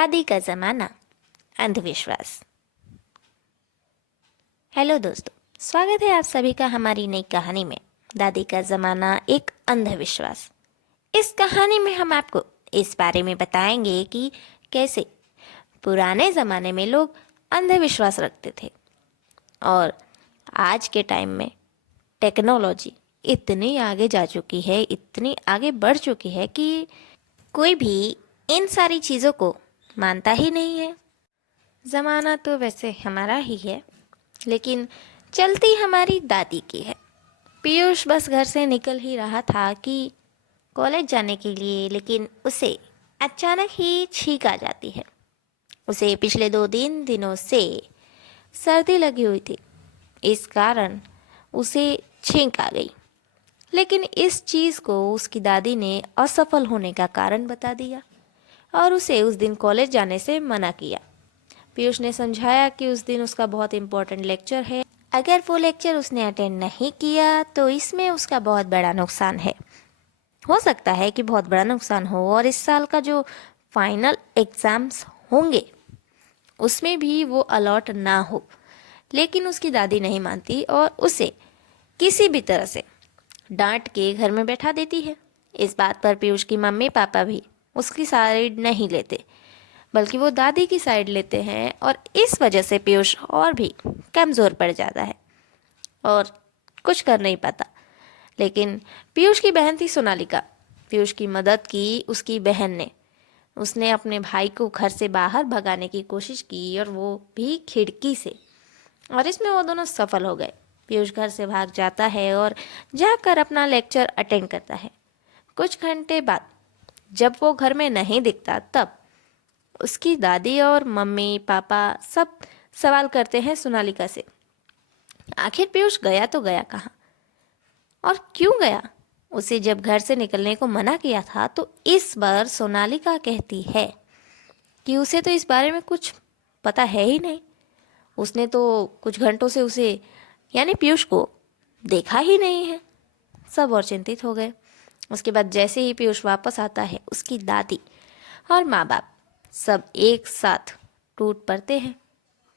दादी का ज़माना, अंधविश्वास। हेलो दोस्तों, स्वागत है आप सभी का हमारी नई कहानी में, दादी का ज़माना एक अंधविश्वास। इस कहानी में हम आपको इस बारे में बताएंगे कि कैसे पुराने ज़माने में लोग अंधविश्वास रखते थे और आज के टाइम में टेक्नोलॉजी इतनी आगे जा चुकी है, इतनी आगे बढ़ चुकी है कि कोई भी इन सारी चीज़ों को मानता ही नहीं है। ज़माना तो वैसे हमारा ही है, लेकिन चलती हमारी दादी की है। पीयूष बस घर से निकल ही रहा था कि कॉलेज जाने के लिए, लेकिन उसे अचानक ही छींक आ जाती है। उसे पिछले 2-3 दिनों से सर्दी लगी हुई थी, इस कारण उसे छींक आ गई। लेकिन इस चीज़ को उसकी दादी ने असफल होने का कारण बता दिया और उसे उस दिन कॉलेज जाने से मना किया। पीयूष ने समझाया कि उस दिन उसका बहुत इम्पोर्टेंट लेक्चर है, अगर वो लेक्चर उसने अटेंड नहीं किया तो इसमें उसका बहुत बड़ा नुकसान है। हो सकता है कि बहुत बड़ा नुकसान हो और इस साल का जो फाइनल एग्ज़ाम्स होंगे उसमें भी वो अलॉट ना हो। लेकिन उसकी दादी नहीं मानती और उसे किसी भी तरह से डांट के घर में बैठा देती है। इस बात पर पीयूष की मम्मी पापा भी उसकी साइड नहीं लेते, बल्कि वो दादी की साइड लेते हैं और इस वजह से पीयूष और भी कमज़ोर पड़ जाता है और कुछ कर नहीं पाता। लेकिन पीयूष की बहन थी सोनालिका, पीयूष की मदद की उसकी बहन ने। उसने अपने भाई को घर से बाहर भगाने की कोशिश की और वो भी खिड़की से, और इसमें वो दोनों सफल हो गए। पीयूष घर से भाग जाता है और जाकर अपना लेक्चर अटेंड करता है। कुछ घंटे बाद जब वो घर में नहीं दिखता, तब उसकी दादी और मम्मी पापा सब सवाल करते हैं सोनालिका से, आखिर पीयूष गया तो गया कहाँ और क्यों गया। उसे जब घर से निकलने को मना किया था तो इस बार सोनालिका कहती है कि उसे तो इस बारे में कुछ पता है ही नहीं। उसने तो कुछ घंटों से उसे यानी पीयूष को देखा ही नहीं है। सब और चिंतित हो गए। उसके बाद जैसे ही पीयूष वापस आता है, उसकी दादी और माँ बाप सब एक साथ टूट पड़ते हैं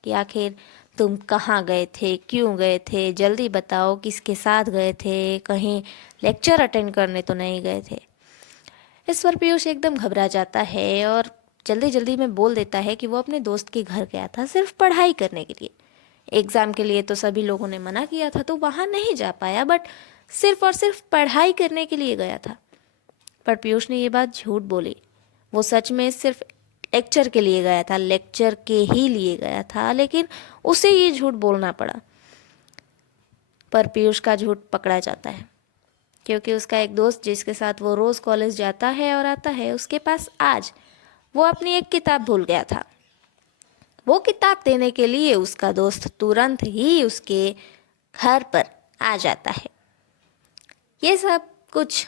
कि आखिर तुम कहाँ गए थे, क्यों गए थे, जल्दी बताओ, किसके साथ गए थे, कहीं लेक्चर अटेंड करने तो नहीं गए थे। इस पर पीयूष एकदम घबरा जाता है और जल्दी जल्दी में बोल देता है कि वो अपने दोस्त के घर गया था सिर्फ पढ़ाई करने के लिए। एग्ज़ाम के लिए तो सभी लोगों ने मना किया था तो वहाँ नहीं जा पाया, बट सिर्फ और सिर्फ पढ़ाई करने के लिए गया था। पर पीयूष ने ये बात झूठ बोली। वो सच में सिर्फ लेक्चर के लिए गया था, लेक्चर के ही लिए गया था, लेकिन उसे ये झूठ बोलना पड़ा। पर पीयूष का झूठ पकड़ा जाता है क्योंकि उसका एक दोस्त जिसके साथ वो रोज़ कॉलेज जाता है और आता है, उसके पास आज वो अपनी एक किताब भूल गया था। वो किताब देने के लिए उसका दोस्त तुरंत ही उसके घर पर आ जाता है। ये सब कुछ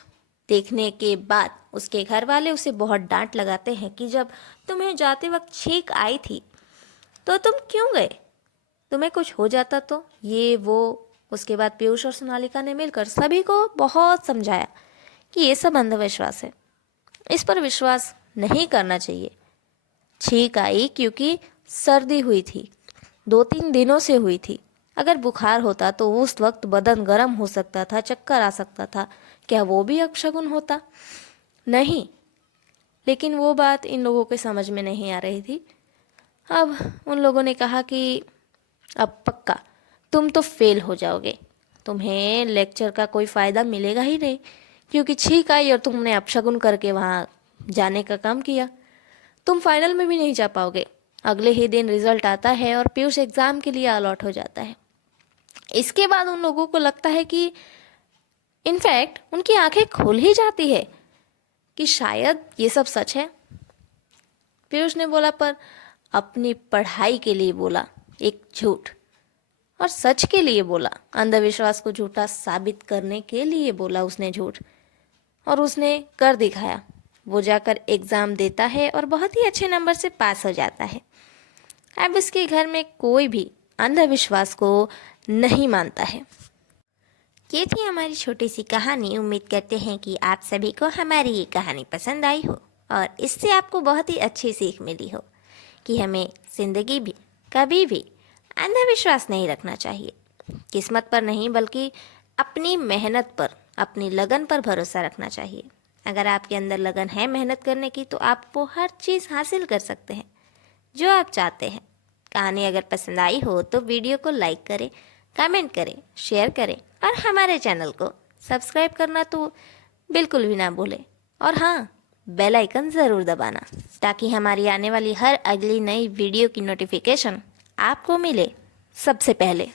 देखने के बाद उसके घर वाले उसे बहुत डांट लगाते हैं कि जब तुम्हें जाते वक्त छींक आई थी तो तुम क्यों गए, तुम्हें कुछ हो जाता तो ये वो। उसके बाद पीयूष और सोनालिका ने मिलकर सभी को बहुत समझाया कि ये सब अंधविश्वास है, इस पर विश्वास नहीं करना चाहिए। छींक आई क्योंकि सर्दी हुई थी, 2-3 दिनों से हुई थी। अगर बुखार होता तो उस वक्त बदन गर्म हो सकता था, चक्कर आ सकता था, क्या वो भी अपशगुन होता? नहीं। लेकिन वो बात इन लोगों के समझ में नहीं आ रही थी। अब उन लोगों ने कहा कि अब पक्का तुम तो फेल हो जाओगे, तुम्हें लेक्चर का कोई फ़ायदा मिलेगा ही नहीं, क्योंकि छींक आई और तुमने अपशगुन करके वहाँ जाने का काम किया। तुम फाइनल में भी नहीं जा पाओगे। अगले ही दिन रिजल्ट आता है और पीयूष एग्ज़ाम के लिए अलॉट हो जाता है। इसके बाद उन लोगों को लगता है कि इनफैक्ट उनकी आंखें खुल ही जाती है कि शायद ये सब सच है। पीयूष ने बोला, पर अपनी पढ़ाई के लिए बोला एक झूठ, और सच के लिए बोला, अंधविश्वास को झूठा साबित करने के लिए बोला उसने झूठ, और उसने कर दिखाया। वो जाकर एग्ज़ाम देता है और बहुत ही अच्छे नंबर से पास हो जाता है। अब उसके घर में कोई भी अंधविश्वास को नहीं मानता है। ये थी हमारी छोटी सी कहानी। उम्मीद करते हैं कि आप सभी को हमारी ये कहानी पसंद आई हो। और इससे आपको बहुत ही अच्छी सीख मिली हो कि हमें ज़िंदगी भी कभी भी अंधविश्वास नहीं रखना चाहिए। किस्मत पर नहीं बल्कि अपनी मेहनत पर, अपनी लगन पर भरोसा रखना चाहिए। अगर आपके अंदर लगन है मेहनत करने की तो आप वो हर चीज़ हासिल कर सकते हैं जो आप चाहते हैं। कहानी अगर पसंद आई हो तो वीडियो को लाइक करें, कमेंट करें, शेयर करें और हमारे चैनल को सब्सक्राइब करना तो बिल्कुल भी ना भूलें। और हाँ, बेल आइकन ज़रूर दबाना ताकि हमारी आने वाली हर अगली नई वीडियो की नोटिफिकेशन आपको मिले सबसे पहले।